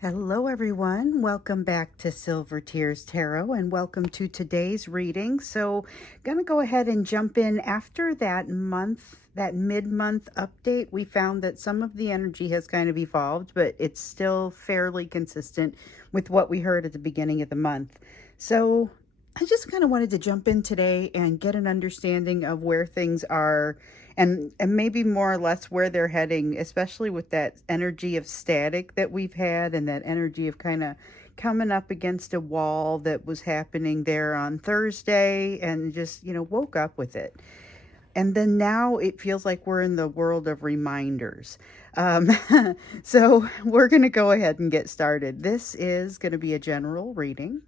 Hello everyone, welcome back to Silver Tears Tarot and welcome to today's reading. So gonna go ahead and jump in after that mid-month update. We found that some of the energy has kind of evolved, but it's still fairly consistent with what we heard at the beginning of the month. So I just kind of wanted to jump in today and get an understanding of where things are and maybe more or less where they're heading, especially with that energy of static that we've had and that energy of kind of coming up against a wall that was happening there on Thursday and just, woke up with it. And then now it feels like we're in the world of reminders. Um, so we're going to go ahead and get started. This is going to be a general reading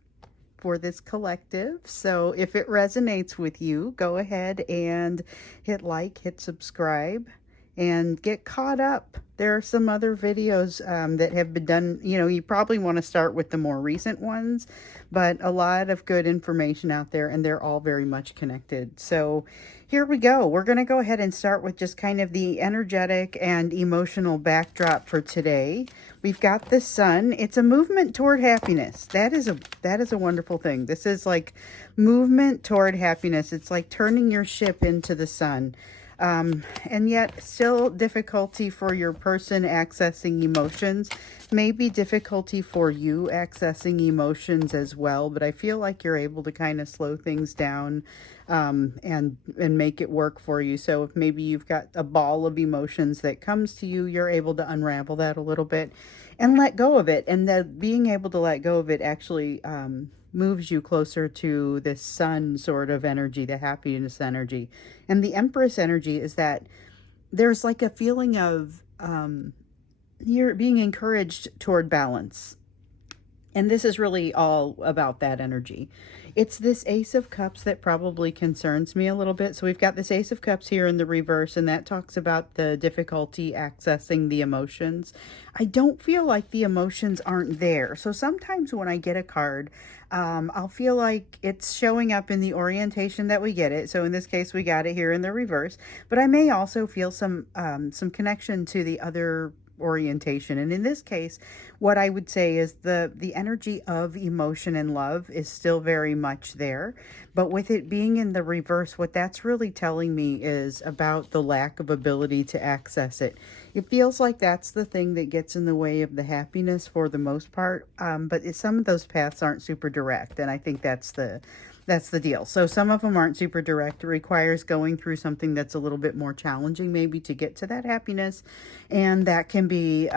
for this collective. So if it resonates with you, go ahead and hit like, hit subscribe, and get caught up. There are some other videos that have been done. You probably want to start with the more recent ones, but a lot of good information out there, and they're all very much connected. So here we go. We're going to go ahead and start with just kind of the energetic and emotional backdrop for today. We've got the sun. It's a movement toward happiness. That is a wonderful thing. This is like movement toward happiness. It's like turning your ship into the sun. And yet still difficulty for your person accessing emotions, maybe difficulty for you accessing emotions as well, but I feel like you're able to kind of slow things down and make it work for you. So if maybe you've got a ball of emotions that comes to you, you're able to unravel that a little bit and let go of it. And the being able to let go of it actually moves you closer to this sun sort of energy, the happiness energy. And the Empress energy is that there's like a feeling of you're being encouraged toward balance. And this is really all about that energy. It's this Ace of Cups that probably concerns me a little bit. So we've got this Ace of Cups here in the reverse, and that talks about the difficulty accessing the emotions. I don't feel like the emotions aren't there. So sometimes when I get a card, I'll feel like it's showing up in the orientation that we get it. So in this case, we got it here in the reverse. But I may also feel some connection to the other orientation. And in this case, what I would say is the energy of emotion and love is still very much there. But with it being in the reverse, what that's really telling me is about the lack of ability to access it. It feels like that's the thing that gets in the way of the happiness for the most part. But some of those paths aren't super direct. And I think that's the deal. So some of them aren't super direct. It requires going through something that's a little bit more challenging maybe to get to that happiness. And that can be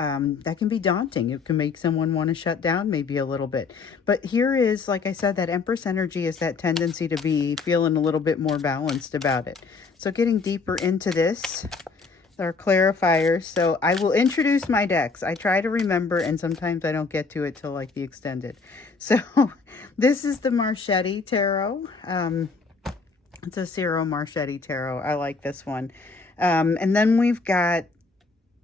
daunting. It can make someone want to shut down maybe a little bit. But here is, like I said, that Empress energy is that tendency to be feeling a little bit more balanced about it. So getting deeper into this, our clarifiers. So I will introduce my decks. I try to remember, and sometimes I don't get to it till like the extended. So this is the Marchetti Tarot. It's a Ciro Marchetti Tarot. I like this one. And then we've got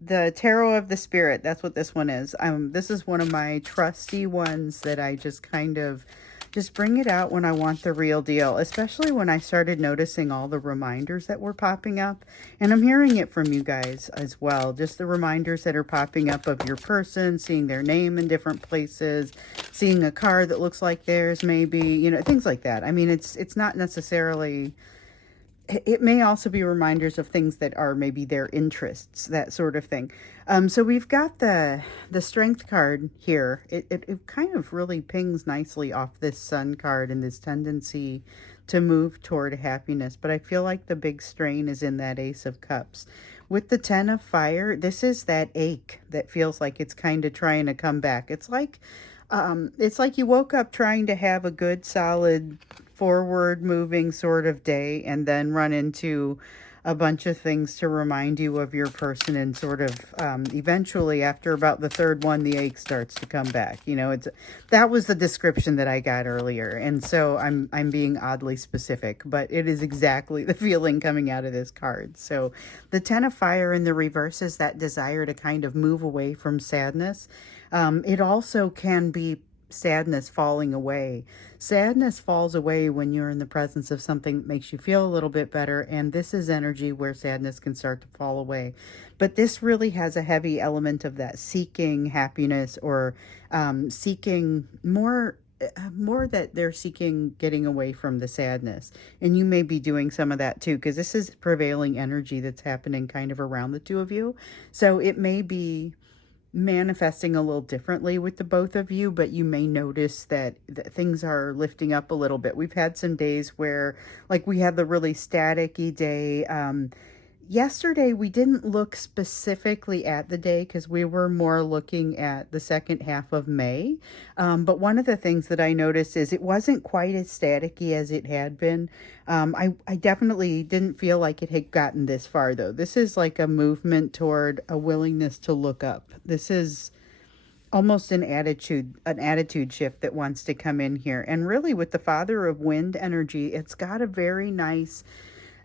the Tarot of the Spirit. That's what this one is. This is one of my trusty ones that I just kind of just bring it out when I want the real deal, especially when I started noticing all the reminders that were popping up. And I'm hearing it from you guys as well. Just the reminders that are popping up of your person, seeing their name in different places, seeing a card that looks like theirs, maybe, things like that. I mean, it's not necessarily... It may also be reminders of things that are maybe their interests, that sort of thing. So we've got the Strength card here. It kind of really pings nicely off this Sun card and this tendency to move toward happiness. But I feel like the big strain is in that Ace of Cups. With the Ten of Fire, this is that ache that feels like it's kind of trying to come back. It's like you woke up trying to have a good, solid, forward moving sort of day and then run into a bunch of things to remind you of your person, and sort of eventually after about the third one the ache starts to come back. That was the description that I got earlier, and so I'm being oddly specific, but it is exactly the feeling coming out of this card. So the Ten of Fire in the reverse is that desire to kind of move away from sadness. It also can be sadness falling away. Sadness falls away when you're in the presence of something that makes you feel a little bit better, and this is energy where sadness can start to fall away. But this really has a heavy element of that seeking happiness, or seeking more that they're seeking getting away from the sadness. And you may be doing some of that too, because this is prevailing energy that's happening kind of around the two of you. So it may be manifesting a little differently with the both of you, but you may notice that things are lifting up a little bit. We've had some days where, like, we had the really staticky day. Yesterday, we didn't look specifically at the day because we were more looking at the second half of May. But one of the things that I noticed is it wasn't quite as staticky as it had been. I definitely didn't feel like it had gotten this far, though. This is like a movement toward a willingness to look up. This is almost an attitude shift that wants to come in here. And really, with the Father of Wind energy, it's got a very nice,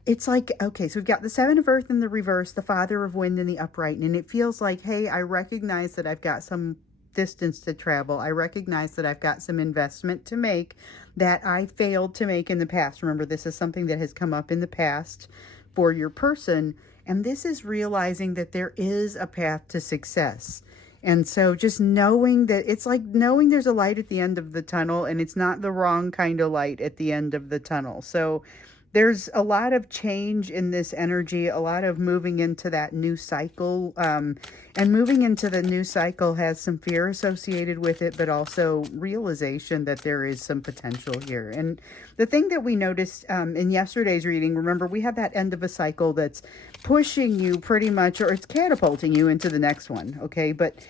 it's like, okay, so we've got the Seven of Earth in the reverse, the Father of Wind in the upright, and it feels like, hey, I recognize that I've got some distance to travel. I recognize that I've got some investment to make that I failed to make in the past. Remember, this is something that has come up in the past for your person, and this is realizing that there is a path to success. And so just knowing that, it's like knowing there's a light at the end of the tunnel, and it's not the wrong kind of light at the end of the tunnel. So there's a lot of change in this energy, a lot of moving into that new cycle. And moving into the new cycle has some fear associated with it, but also realization that there is some potential here. And the thing that we noticed in yesterday's reading, remember, we have that end of a cycle that's pushing you pretty much, or it's catapulting you into the next one, okay? But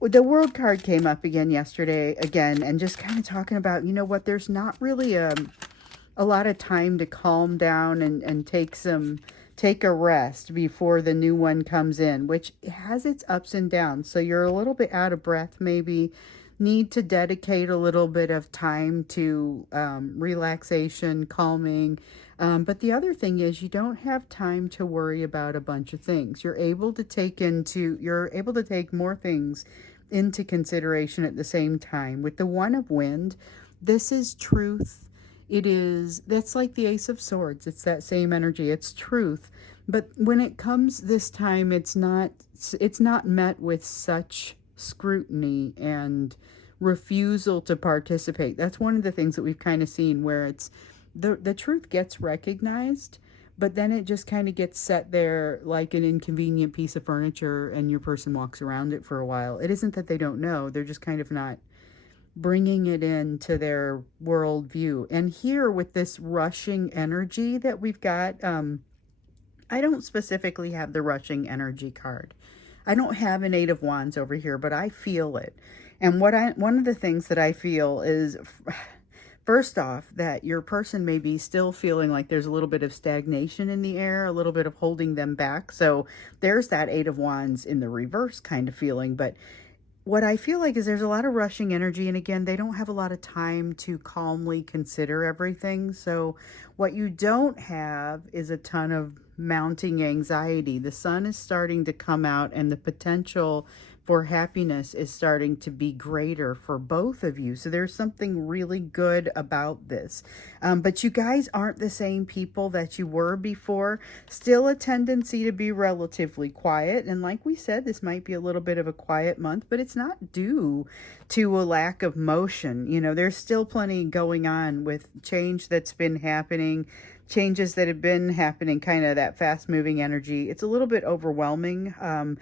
the World card came up again yesterday, and just kind of talking about, you know what, there's not really a lot of time to calm down and take a rest before the new one comes in, which has its ups and downs. So you're a little bit out of breath, maybe need to dedicate a little bit of time to relaxation, calming. But the other thing is, you don't have time to worry about a bunch of things. You're able to take more things into consideration at the same time. With the One of Wind, this is truth. That's like the Ace of Swords. It's that same energy. It's truth. But when it comes this time, it's not met with such scrutiny and refusal to participate. That's one of the things that we've kind of seen, where it's the truth gets recognized, but then it just kind of gets set there like an inconvenient piece of furniture, and your person walks around it for a while. It isn't that they don't know. They're just kind of not bringing it into their worldview. And here, with this rushing energy that we've got, I don't specifically have the rushing energy card. I don't have an Eight of Wands over here, but I feel it. And one of the things that I feel is, first off, that your person may be still feeling like there's a little bit of stagnation in the air, a little bit of holding them back. So there's that Eight of Wands in the reverse kind of feeling. But what I feel like is there's a lot of rushing energy, and again, they don't have a lot of time to calmly consider everything. So what you don't have is a ton of mounting anxiety. The sun is starting to come out, and the potential for happiness is starting to be greater for both of you. So there's something really good about this. But you guys aren't the same people that you were before. Still a tendency to be relatively quiet. And like we said, this might be a little bit of a quiet month, but it's not due to a lack of motion. You know, there's still plenty going on with change that's been happening, changes that have been happening, kind of that fast moving energy. It's a little bit overwhelming. And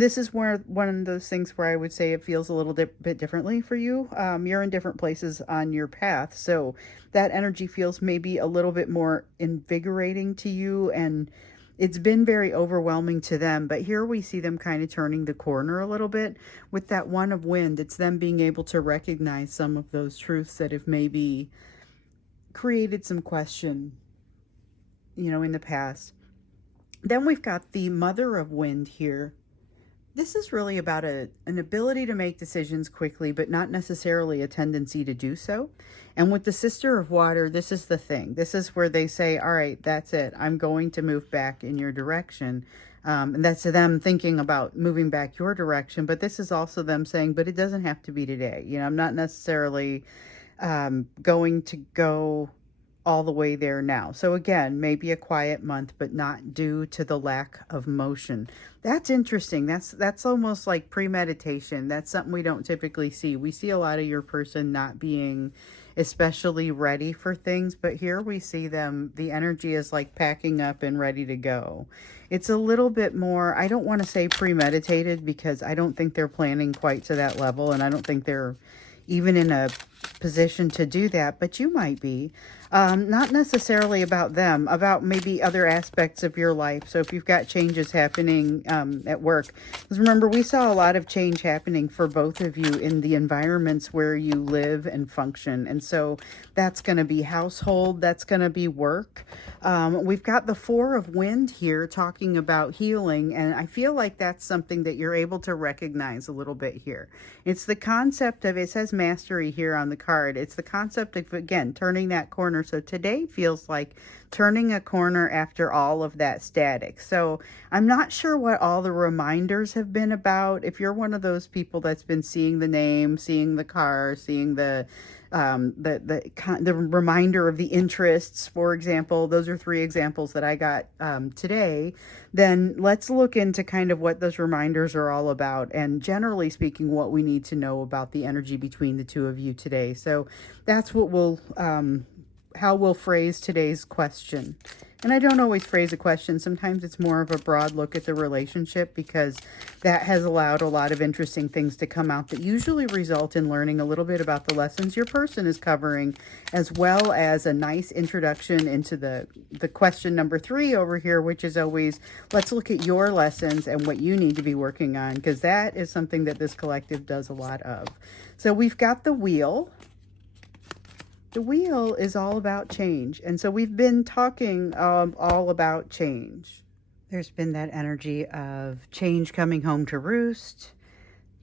this is where one of those things where I would say it feels a little bit differently for you. You're in different places on your path. So that energy feels maybe a little bit more invigorating to you, and it's been very overwhelming to them. But here we see them kind of turning the corner a little bit with that One of Wind. It's them being able to recognize some of those truths that have maybe created some question, you know, in the past. Then we've got the Mother of Wind here. This is really about an ability to make decisions quickly, but not necessarily a tendency to do so. And with the Sister of Water, this is the thing. This is where they say, all right, that's it. I'm going to move back in your direction. And that's them thinking about moving back your direction. But this is also them saying, but it doesn't have to be today. I'm not necessarily going to go all the way there now. So again, maybe a quiet month, but not due to the lack of motion. That's interesting. That's almost like premeditation. That's something we don't typically see. We see a lot of your person not being especially ready for things, but here we see them, the energy is like packing up and ready to go. It's a little bit more, I don't want to say premeditated, because I don't think they're planning quite to that level, and I don't think they're even in a position to do that, but you might be. Not necessarily about them, about maybe other aspects of your life. So if you've got changes happening at work, because remember, we saw a lot of change happening for both of you in the environments where you live and function. And so that's going to be household, that's going to be work. We've got the Four of Wind here talking about healing, and I feel like that's something that you're able to recognize a little bit here. It's the concept of, it says mastery here on the card. It's the concept of, again, turning that corner. So today feels like turning a corner after all of that static. So I'm not sure what all the reminders have been about. If you're one of those people that's been seeing the name, seeing the car, seeing the reminder of the interests, for example, those are 3 examples that I got today, then let's look into kind of what those reminders are all about, and generally speaking, what we need to know about the energy between the two of you today. So that's what we'll how we'll phrase today's question. And I don't always phrase a question. Sometimes it's more of a broad look at the relationship, because that has allowed a lot of interesting things to come out that usually result in learning a little bit about the lessons your person is covering, as well as a nice introduction into the question number 3 over here, which is always, let's look at your lessons and what you need to be working on, because that is something that this collective does a lot of. So we've got the Wheel. The Wheel is all about change. And so we've been talking all about change. There's been that energy of change coming home to roost.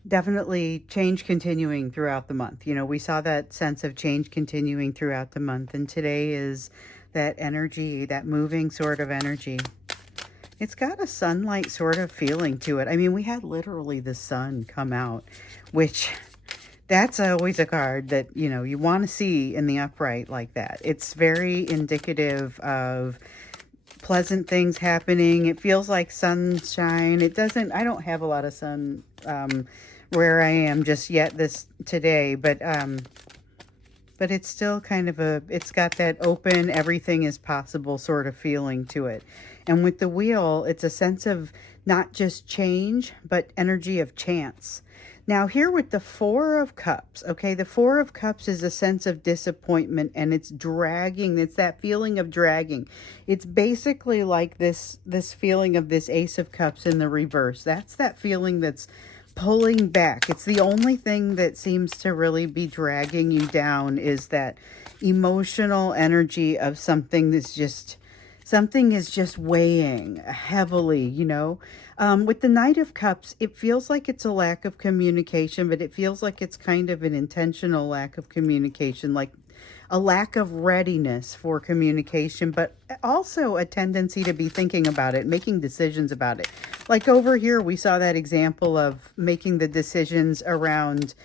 Definitely change continuing throughout the month. We saw that sense of change continuing throughout the month. And today is that energy, that moving sort of energy. It's got a sunlight sort of feeling to it. I mean, we had literally the sun come out, which... that's always a card that, you want to see in the upright like that. It's very indicative of pleasant things happening. It feels like sunshine. I don't have a lot of sun where I am just yet today, but it's still kind of it's got that open, everything is possible sort of feeling to it. And with the Wheel, it's a sense of not just change, but energy of chance. Now here with the Four of Cups, okay, the Four of Cups is a sense of disappointment, and it's dragging. It's that feeling of dragging. It's basically like this feeling of this Ace of Cups in the reverse. That's that feeling that's pulling back. It's the only thing that seems to really be dragging you down, is that emotional energy of something is just weighing heavily, With the Knight of Cups, it feels like it's a lack of communication, but it feels like it's kind of an intentional lack of communication, like a lack of readiness for communication, but also a tendency to be thinking about it, making decisions about it. Like over here, we saw that example of making the decisions around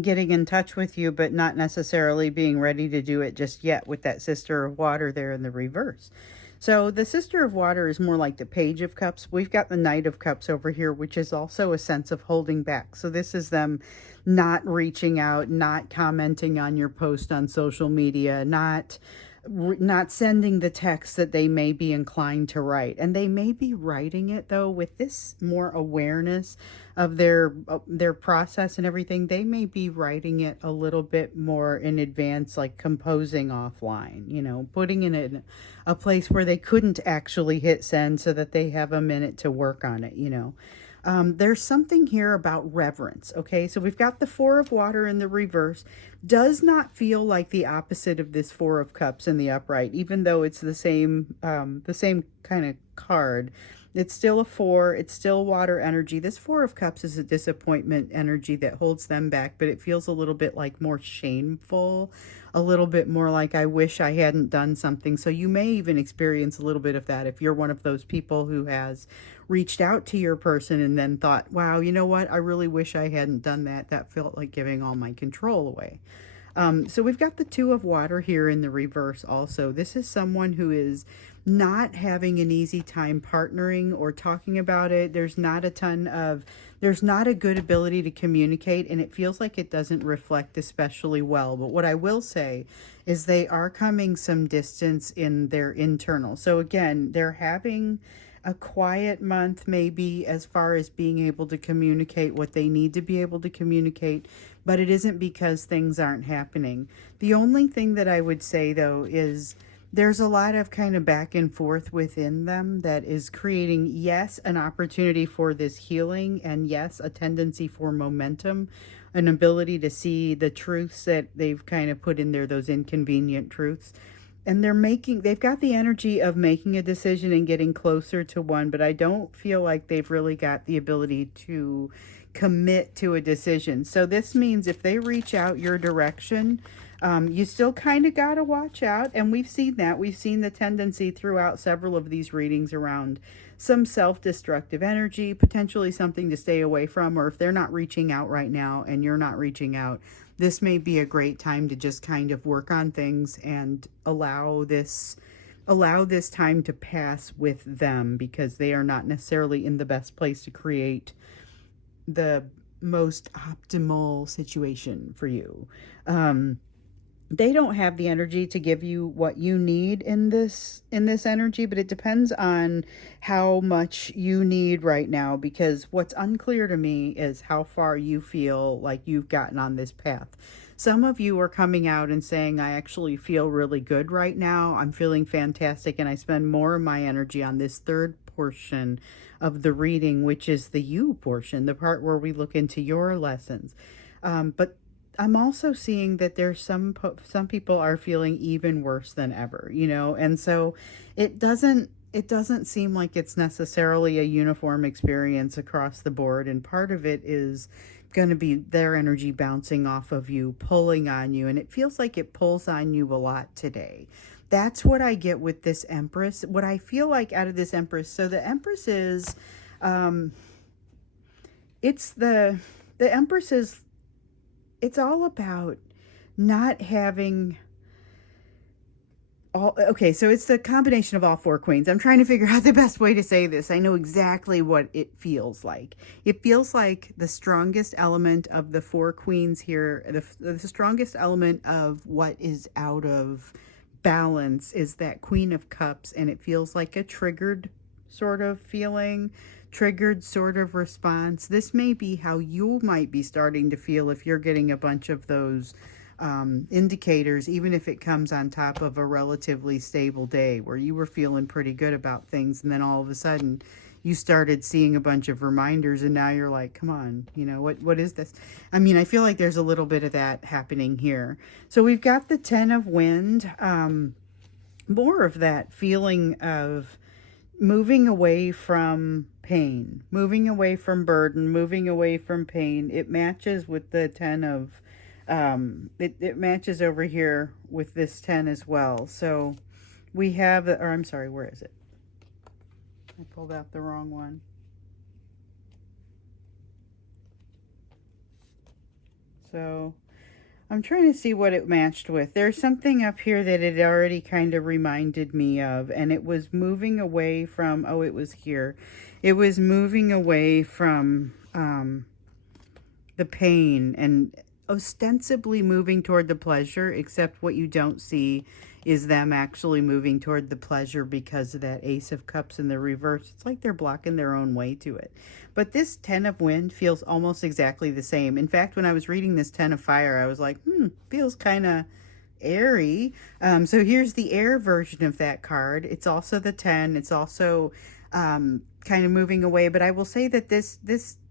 getting in touch with you, but not necessarily being ready to do it just yet, with that Sister of Water there in the reverse. So the Sister of Water is more like the Page of Cups. We've got the Knight of Cups over here, which is also a sense of holding back. So this is them not reaching out, not commenting on your post on social media, not sending the text that they may be inclined to write. And they may be writing it, though, with this more awareness of their process and everything. They may be writing it a little bit more in advance, like composing offline, putting it in a place where they couldn't actually hit send, so that they have a minute to work on it. There's something here about reverence. Okay, so we've got the Four of Water in the reverse. Does not feel like the opposite of this Four of Cups in the upright, even though it's the same kind of card. It's still a four. It's still water energy. This Four of Cups is a disappointment energy that holds them back, but it feels a little bit like more shameful, a little bit more like I wish I hadn't done something. So you may even experience a little bit of that if you're one of those people who has reached out to your person and then thought, wow, you know what? I really wish I hadn't done that. That felt like giving all my control away. So we've got the Two of Water here in the reverse also. This is someone who is not having an easy time partnering or talking about it. There's not a good ability to communicate, and it feels like it doesn't reflect especially well. But what I will say is they are coming some distance in their internal. So again, they're having a quiet month, maybe, as far as being able to communicate what they need to be able to communicate, but it isn't because things aren't happening. The only thing that I would say, though, is there's a lot of kind of back and forth within them that is creating, yes, an opportunity for this healing, and yes, a tendency for momentum, an ability to see the truths that they've kind of put in there, those inconvenient truths. And they've got the energy of making a decision and getting closer to one, but I don't feel like they've really got the ability to commit to a decision. So this means if they reach out your direction, you still kind of got to watch out. And we've seen that. We've seen the tendency throughout several of these readings around some self-destructive energy, potentially something to stay away from, or if they're not reaching out right now and you're not reaching out, this may be a great time to just kind of work on things and allow this time to pass with them, because they are not necessarily in the best place to create the most optimal situation for you. They don't have the energy to give you what you need in this energy, but it depends on how much you need right now, because what's unclear to me is how far you feel like you've gotten on this path. Some of you are coming out and saying, I actually feel really good right now. I'm feeling fantastic, and I spend more of my energy on this third portion of the reading, which is the you portion, the part where we look into your lessons. But I'm also seeing that there's some people are feeling even worse than ever, and so it doesn't seem like it's necessarily a uniform experience across the board, and part of it is going to be their energy bouncing off of you, pulling on you, and it feels like it pulls on you a lot today. That's what I get with this Empress. What I feel like out of this Empress, so the Empress is it's the Empress is, it's all about not having all, okay, so it's the combination of all four queens. I'm trying to figure out the best way to say this. I know exactly what it feels like. It feels like the strongest element of the four queens here, the strongest element of what is out of balance is that Queen of Cups, and it feels like a triggered sort of feeling, triggered sort of response. This may be how you might be starting to feel if you're getting a bunch of those indicators, even if it comes on top of a relatively stable day where you were feeling pretty good about things, and then all of a sudden you started seeing a bunch of reminders, and now you're like, come on, what is this? I mean, I feel like there's a little bit of that happening here. So we've got the Ten of Wind, more of that feeling of moving away from pain, moving away from burden, moving away from pain. It matches with the Ten of, it matches over here with this 10 as well. So we have, or I'm sorry, where is it? I pulled out the wrong one. So I'm trying to see what it matched with. There's something up here that it already kind of reminded me of, and it was moving away from, oh, it was here. It was moving away from the pain and ostensibly moving toward the pleasure, except what you don't see is them actually moving toward the pleasure because of that Ace of Cups in the reverse. It's like they're blocking their own way to it. But this Ten of Wind feels almost exactly the same. In fact, when I was reading this Ten of Fire, I was like, feels kind of airy. So here's the air version of that card. It's also the 10. It's also kind of moving away. But I will say that this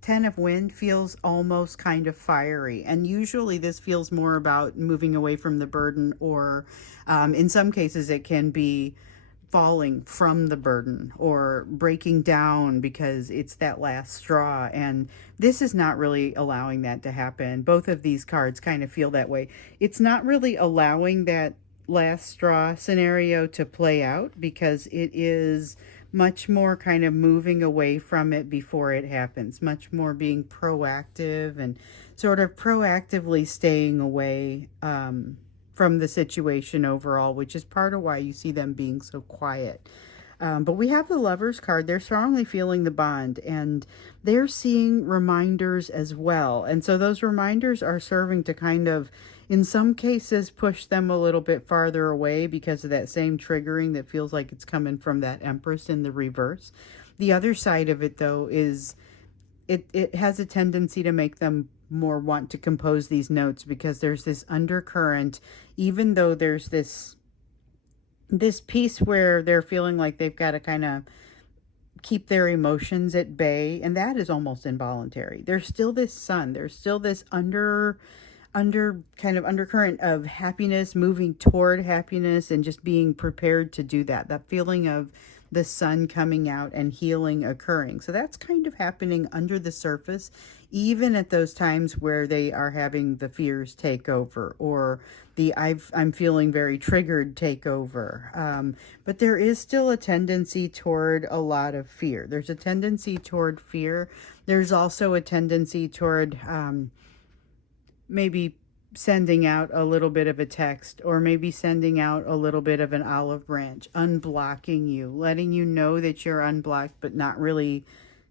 Ten of Wind feels almost kind of fiery, and usually this feels more about moving away from the burden, or in some cases it can be falling from the burden or breaking down because it's that last straw. And this is not really allowing that to happen. Both of these cards kind of feel that way. It's not really allowing that last straw scenario to play out because it is much more kind of moving away from it before it happens, much more being proactive and sort of proactively staying away from the situation overall, which is part of why you see them being so quiet. But we have the Lovers card. They're strongly feeling the bond, and they're seeing reminders as well. And so those reminders are serving to kind of, in some cases, push them a little bit farther away because of that same triggering that feels like it's coming from that Empress in the reverse. The other side of it, though, is it has a tendency to make them more want to compose these notes because there's this undercurrent, even though there's this piece where they're feeling like they've got to kind of keep their emotions at bay, and that is almost involuntary. There's still this sun, there's still this under kind of undercurrent of happiness, moving toward happiness and just being prepared to do that feeling of the sun coming out and healing occurring. So that's kind of happening under the surface, even at those times where they are having the fears take over or the I'm feeling very triggered take over. But there is still a tendency toward a lot of fear. There's a tendency toward fear. There's also a tendency toward maybe sending out a little bit of a text, or maybe sending out a little bit of an olive branch, unblocking you, letting you know that you're unblocked, but not really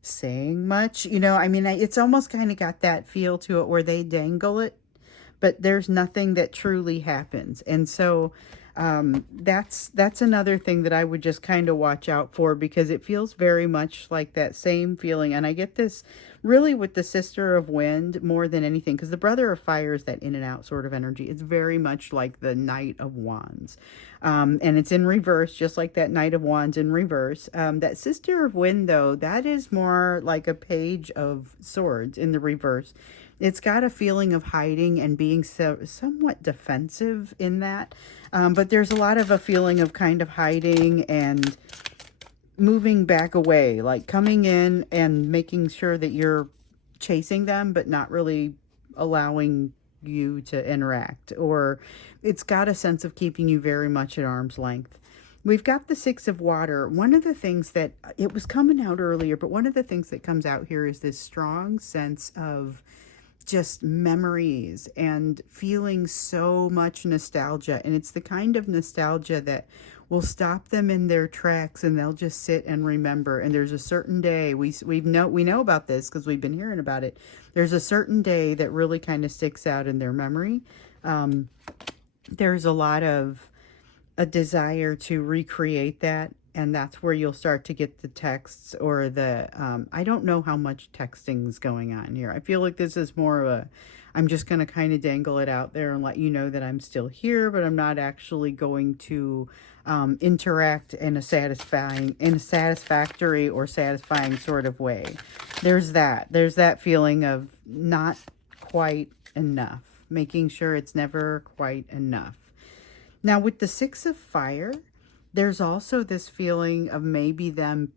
saying much. I mean, it's almost kind of got that feel to it where they dangle it, but there's nothing that truly happens. And so that's another thing that I would just kind of watch out for, because it feels very much like that same feeling. And I get this really with the Sister of Wind more than anything, because the Brother of Fire is that in and out sort of energy. It's very much like the Knight of Wands. And it's in reverse, just like that Knight of Wands in reverse. That Sister of Wind, though, that is more like a Page of Swords in the reverse. It's got a feeling of hiding and being somewhat defensive in that. But there's a lot of a feeling of kind of hiding and moving back away, like coming in and making sure that you're chasing them, but not really allowing you to interact. Or it's got a sense of keeping you very much at arm's length. We've got the Six of Water. One of the things that, it was coming out earlier, but one of the things that comes out here is this strong sense of just memories and feeling so much nostalgia. And it's the kind of nostalgia that will stop them in their tracks, and they'll just sit and remember. And there's a certain day, we know about this because we've been hearing about it. There's a certain day that really kind of sticks out in their memory. There's a lot of a desire to recreate that, and that's where you'll start to get the texts or the I don't know how much texting is going on here. I feel like this is more of a, I'm just going to kind of dangle it out there and let you know that I'm still here, but I'm not actually going to interact in a satisfactory or satisfying sort of way. There's that feeling of not quite enough, making sure it's never quite enough. Now with the Six of Fire, there's also this feeling of maybe them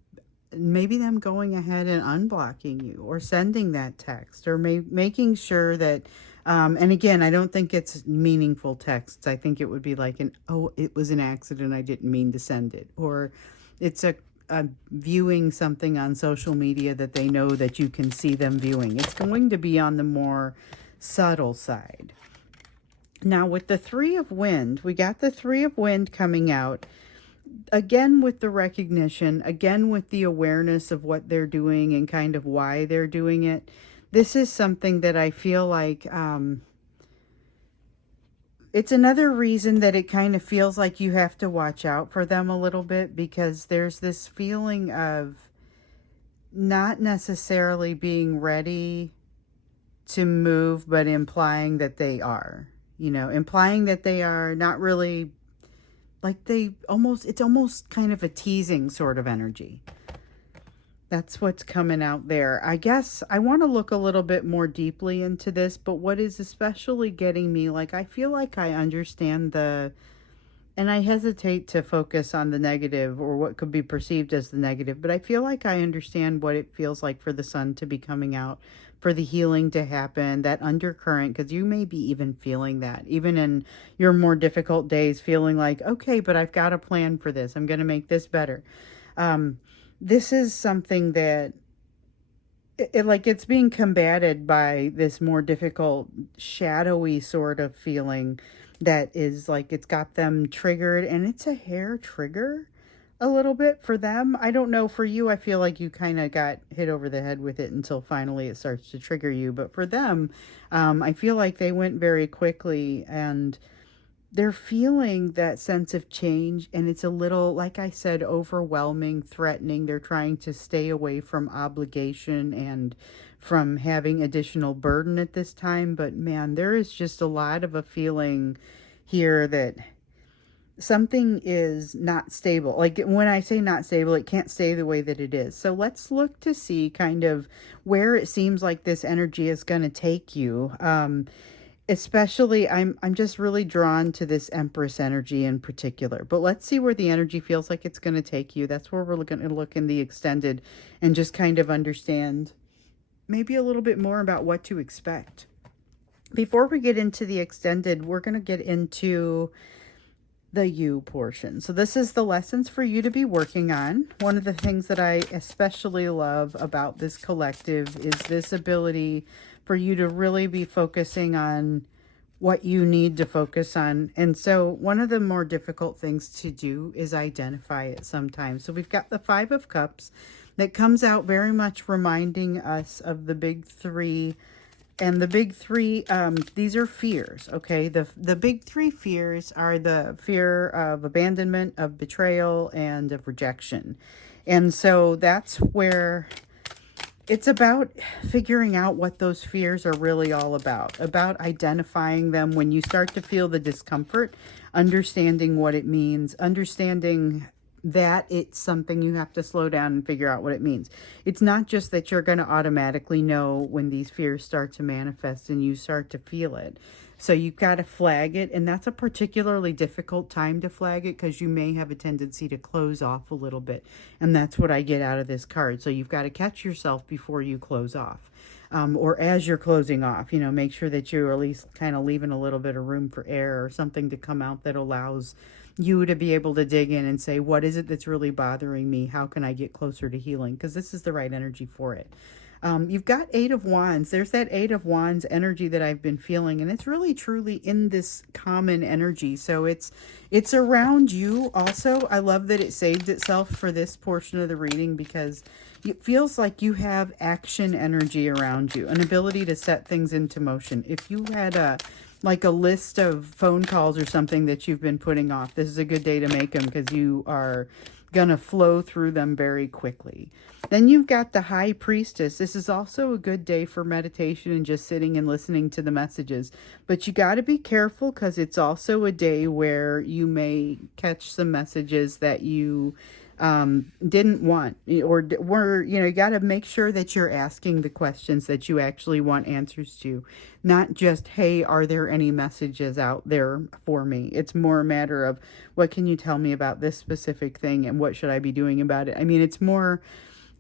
going ahead and unblocking you or sending that text, or making sure that, and again, I don't think it's meaningful texts. I think it would be like it was an accident, I didn't mean to send it. Or it's a viewing something on social media that they know that you can see them viewing. It's going to be on the more subtle side. Now with the Three of Wind, we got the Three of Wind coming out. Again with the recognition, again with the awareness of what they're doing and kind of why they're doing it. This is something that I feel like it's another reason that it kind of feels like you have to watch out for them a little bit, because there's this feeling of not necessarily being ready to move, but implying that they are, implying that they are not really, like it's almost kind of a teasing sort of energy. That's what's coming out there. I guess I want to look a little bit more deeply into this, but what is especially getting me, like, I feel like I understand the And I hesitate to focus on the negative or what could be perceived as the negative, but I feel like I understand what it feels like for the sun to be coming out, for the healing to happen, that undercurrent, because you may be even feeling that, even in your more difficult days, feeling like, okay, but I've got a plan for this. I'm going to make this better. Um, this is something that like it's being combated by this more difficult shadowy sort of feeling that is like it's got them triggered, and it's a hair trigger a little bit for them. I don't know for you, I feel like you kind of got hit over the head with it until finally it starts to trigger you, but for them, I feel like they went very quickly, and they're feeling that sense of change, and it's a little, like I said, overwhelming, threatening. They're trying to stay away from obligation and from having additional burden at this time, but man, there is just a lot of a feeling here that something is not stable. Like when I say not stable, it can't stay the way that it is. So let's look to see kind of where it seems like this energy is going to take you. Especially, I'm just really drawn to this Empress energy in particular. But let's see where the energy feels like it's going to take you. That's where we're going to look in the extended and just kind of understand maybe a little bit more about what to expect. Before we get into the extended, we're going to get into the you portion. So this is the lessons for you to be working on. One of the things that I especially love about this collective is this ability for you to really be focusing on what you need to focus on. And so one of the more difficult things to do is identify it sometimes. So we've got the Five of Cups that comes out very much reminding us of the big three. And the big three, these are fears, okay? The big three fears are the fear of abandonment, of betrayal, and of rejection. And so that's where it's about figuring out what those fears are really all about identifying them when you start to feel the discomfort, understanding what it means, understanding that it's something you have to slow down and figure out what it means. It's not just that you're going to automatically know when these fears start to manifest and you start to feel it. So you've got to flag it, and that's a particularly difficult time to flag it because you may have a tendency to close off a little bit, and that's what I get out of this card. So you've got to catch yourself before you close off, or as you're closing off, make sure that you're at least kind of leaving a little bit of room for air or something to come out that allows you to be able to dig in and say, what is it that's really bothering me? How can I get closer to healing? Because this is the right energy for it. You've got Eight of Wands. There's that Eight of Wands energy that I've been feeling, and it's really truly in this common energy. So it's around you also. I love that it saved itself for this portion of the reading because it feels like you have action energy around you, an ability to set things into motion. If you had a list of phone calls or something that you've been putting off, this is a good day to make them because you are going to flow through them very quickly. Then you've got the High Priestess. This is also a good day for meditation and just sitting and listening to the messages. But you got to be careful because it's also a day where you may catch some messages that you didn't want, or were, you got to make sure that you're asking the questions that you actually want answers to, not just, hey, are there any messages out there for me? It's more a matter of, what can you tell me about this specific thing and what should I be doing about it? I mean, it's more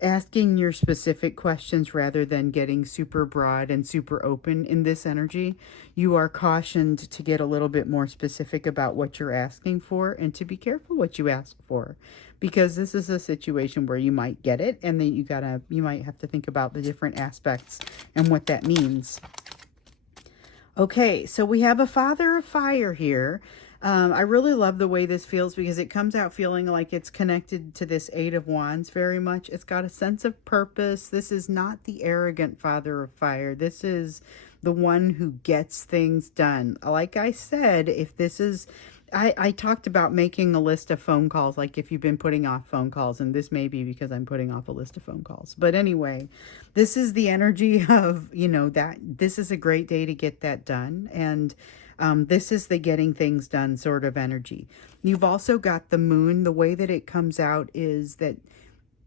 asking your specific questions rather than getting super broad and super open in this energy. You are cautioned to get a little bit more specific about what you're asking for and to be careful what you ask for, because this is a situation where you might get it and then you might have to think about the different aspects and what that means. Okay, so we have a Father of Fire here. I really love the way this feels because it comes out feeling like it's connected to this Eight of Wands very much. It's got a sense of purpose. This is not the arrogant Father of Fire. This is the one who gets things done. Like I said, if this is... I talked about making a list of phone calls, like if you've been putting off phone calls, and this may be because I'm putting off a list of phone calls. But anyway, this is the energy of, that this is a great day to get that done. And this is the getting things done sort of energy. You've also got the Moon. The way that it comes out is that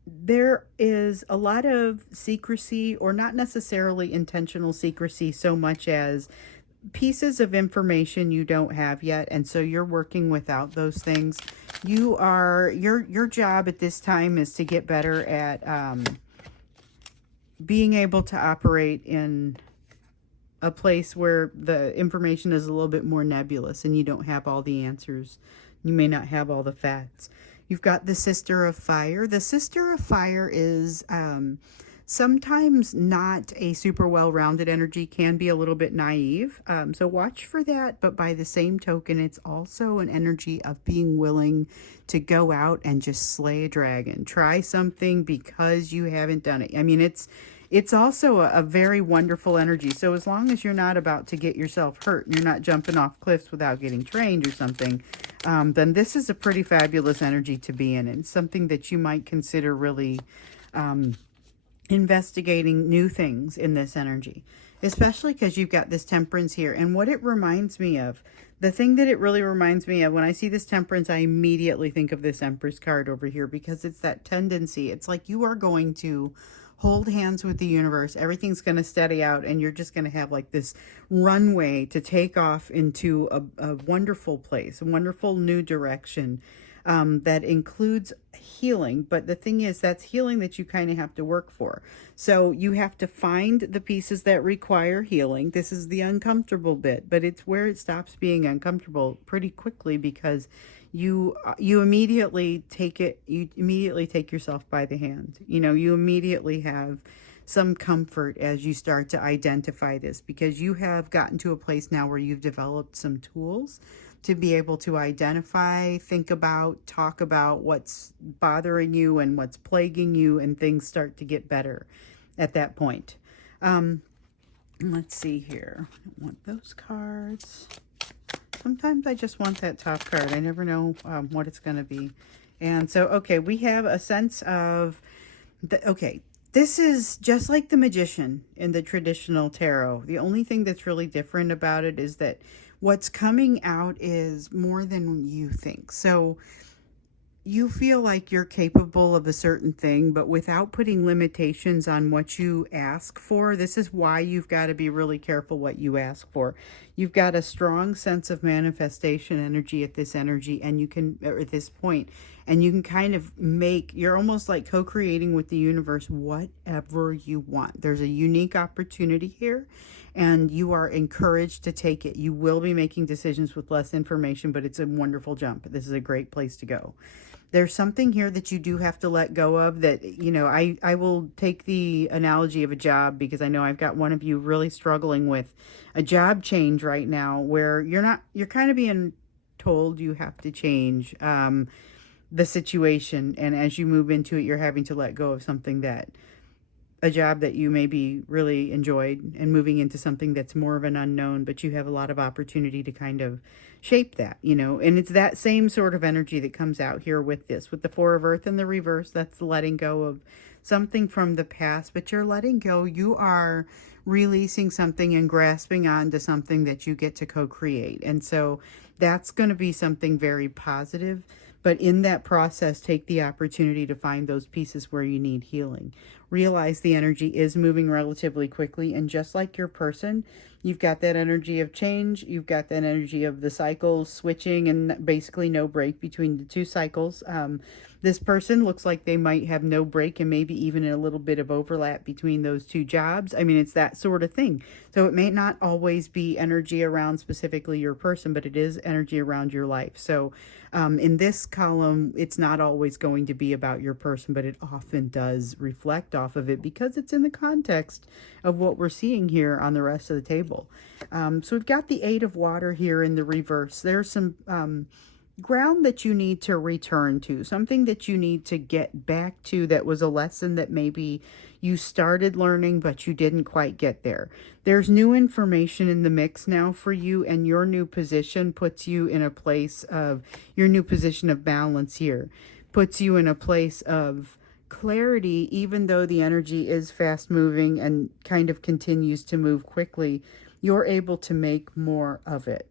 there is a lot of secrecy, or not necessarily intentional secrecy so much as pieces of information you don't have yet, and so you're working without those things. You are your job at this time is to get better at being able to operate in a place where the information is a little bit more nebulous and you don't have all the answers. You may not have all the facts. You've got the Sister of Fire. The Sister of Fire is sometimes not a super well-rounded energy, can be a little bit naive. So watch for that. But by the same token, it's also an energy of being willing to go out and just slay a dragon. Try something because you haven't done it. I mean, it's also a very wonderful energy. So as long as you're not about to get yourself hurt and you're not jumping off cliffs without getting trained or something, then this is a pretty fabulous energy to be in. And something that you might consider really investigating new things in this energy, especially because you've got this Temperance here. And what it reminds me of, the thing that it really reminds me of, when I see this Temperance, I immediately think of this Empress card over here, because it's that tendency. It's like you are going to hold hands with the universe. Everything's going to steady out, and you're just going to have like this runway to take off into a wonderful place, a wonderful new direction that includes healing. But the thing is, that's healing that you kind of have to work for. So you have to find the pieces that require healing. This is the uncomfortable bit, but it's where it stops being uncomfortable pretty quickly, because you immediately take yourself by the hand. You immediately have some comfort as you start to identify this, because you have gotten to a place now where you've developed some tools to be able to identify, think about, talk about what's bothering you and what's plaguing you, and things start to get better at that point. Let's see here. I don't want those cards. Sometimes I just want that top card. I never know what it's going to be. And so, okay, we have a sense of, this is just like the Magician in the traditional tarot. The only thing that's really different about it is that what's coming out is more than you think. So you feel like you're capable of a certain thing, but without putting limitations on what you ask for. This is why you've got to be really careful what you ask for. You've got a strong sense of manifestation energy at this energy, and you can, or at this point, and you can kind of you're almost like co-creating with the universe whatever you want. There's a unique opportunity here, and you are encouraged to take it. You will be making decisions with less information, but it's a wonderful jump. This is a great place to go. There's something here that you do have to let go of that, I will take the analogy of a job, because I know I've got one of you really struggling with a job change right now, where you're kind of being told you have to change the situation. And as you move into it, you're having to let go of a job that you maybe really enjoyed, and moving into something that's more of an unknown, but you have a lot of opportunity to kind of shape that, and it's that same sort of energy that comes out here with the Four of Earth in the reverse. That's letting go of something from the past, but you're letting go. You are releasing something and grasping onto something that you get to co-create. And so that's going to be something very positive. But in that process, take the opportunity to find those pieces where you need healing. Realize the energy is moving relatively quickly. And just like your person, you've got that energy of change. You've got that energy of the cycles switching, and basically no break between the two cycles. This person looks like they might have no break, and maybe even a little bit of overlap between those two jobs. I mean, it's that sort of thing. So it may not always be energy around specifically your person, but it is energy around your life. So in this column, it's not always going to be about your person, but it often does reflect off of it, because it's in the context of what we're seeing here on the rest of the table. So we've got the Eight of Water here in the reverse. There's some ground that you need to return to, something that you need to get back to, that was a lesson that maybe you started learning but you didn't quite get there. There's new information in the mix now for you, and your new position puts you in a place of, your new position of balance here puts you in a place of clarity. Even though the energy is fast moving and kind of continues to move quickly, you're able to make more of it.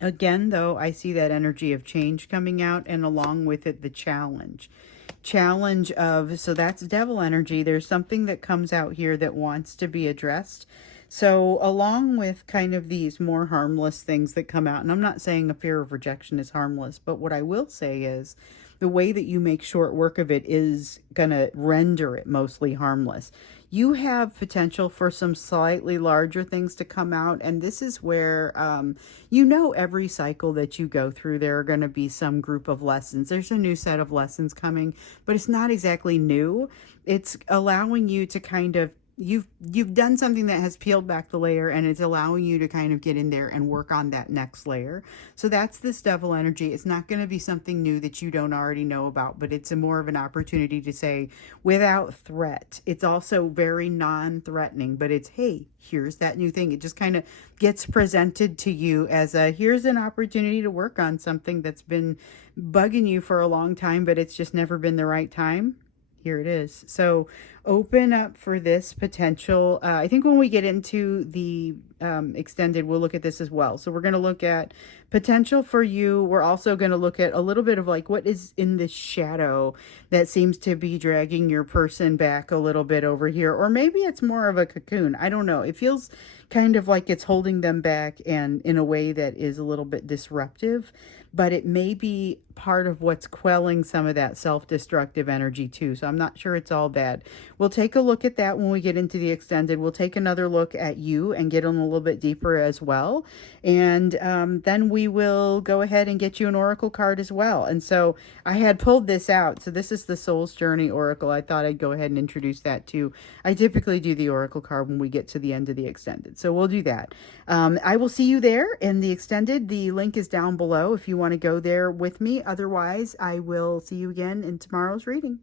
Again, though, I see that energy of change coming out, and along with it, the challenge of, so that's devil energy. There's something that comes out here that wants to be addressed. So, along with kind of these more harmless things that come out, and I'm not saying a fear of rejection is harmless, but what I will say is the way that you make short work of it is going to render it mostly harmless. You have potential for some slightly larger things to come out, and this is where every cycle that you go through, there are going to be some group of lessons. There's a new set of lessons coming, but it's not exactly new. It's allowing you to kind of you've done something that has peeled back the layer, and it's allowing you to kind of get in there and work on that next layer. So that's this devil energy. It's not going to be something new that you don't already know about, but it's a more of an opportunity to say without threat. It's also very non-threatening, but it's, hey, here's that new thing. It just kind of gets presented to you as a, here's an opportunity to work on something that's been bugging you for a long time, but it's just never been the right time. Here it is. So open up for this potential. I think when we get into the extended, we'll look at this as well. So we're going to look at potential for you. We're also going to look at a little bit of like what is in the shadow that seems to be dragging your person back a little bit over here. Or maybe it's more of a cocoon. I don't know. It feels kind of like it's holding them back and in a way that is a little bit disruptive, but it may be part of what's quelling some of that self-destructive energy too. So I'm not sure it's all bad. We'll take a look at that when we get into the extended. We'll take another look at you and get in a little bit deeper as well. And then we will go ahead and get you an oracle card as well. And so I had pulled this out. So this is the Soul's Journey Oracle. I thought I'd go ahead and introduce that too. I typically do the oracle card when we get to the end of the extended. So we'll do that. I will see you there in the extended. The link is down below if you want to go there with me. Otherwise, I will see you again in tomorrow's reading.